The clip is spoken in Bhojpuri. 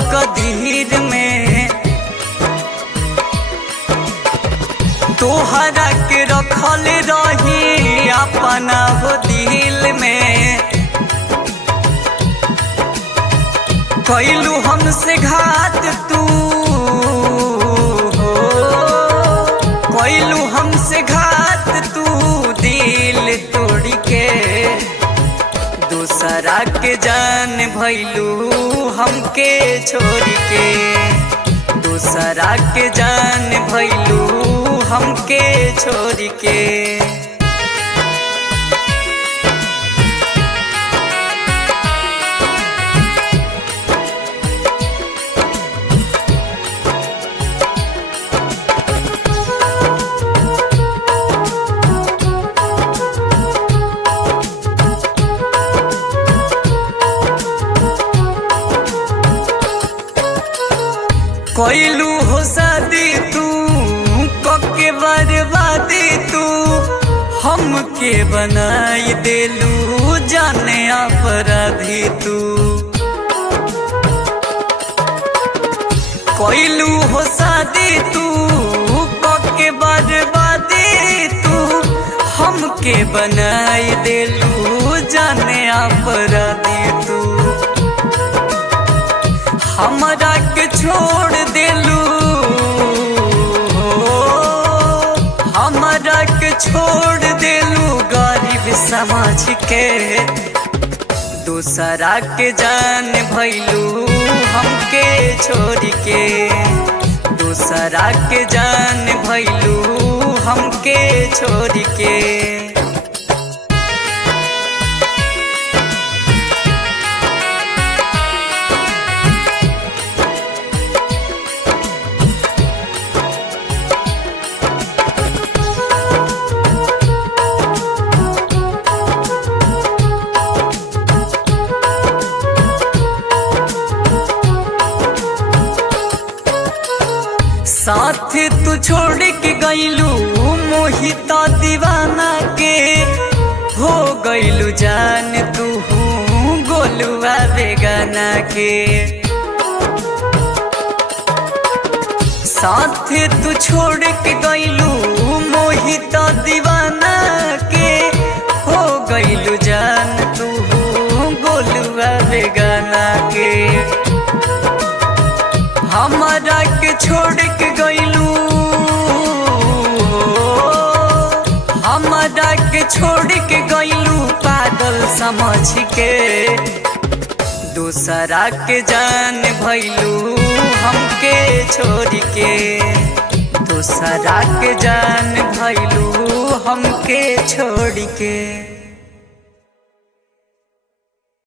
तकदीर में तोहरा के रखल रही अपना हो दिल में। कैलू हमसे घात तू हो, कैलू हमसे घात तू दिल तोड़ के। दूसरा के जान भैलू हमके छोड़ के, दूसरा के जान भैलू हमके छोड़ के। कैलू हो शादी तू कके बर्बादी तू हमके बनाई देलू जाने अपराधी तू। कैलू हो शादी तू कके बर्बादी तू हमके बनाई देलू जाने अपराधी तू। हमरा के छोड़ देलू, हमरा के छोड़ देलू गरीब समझ के। दूसरा के जान भैलू हमके छोड़ के, दूसरा के जान भैलू हमके छोड़ के। साथ तू छोड़ के गईलू मोहिता दीवाना के, हो गईलू जान तू गोलुआ बेगाना के। साथ तू छोड़ के गईलू मोहिता दीवाना के, हो गईलू जान तू गोलुआ बेगाना के। हमरा के छोड़ के गईलू, हमरा के छोड़ के गईलू पागल समझ के। दूसरा के जान भैलू हमके छोड़ के, दूसरा के जान भैलू हमके छोड़ के।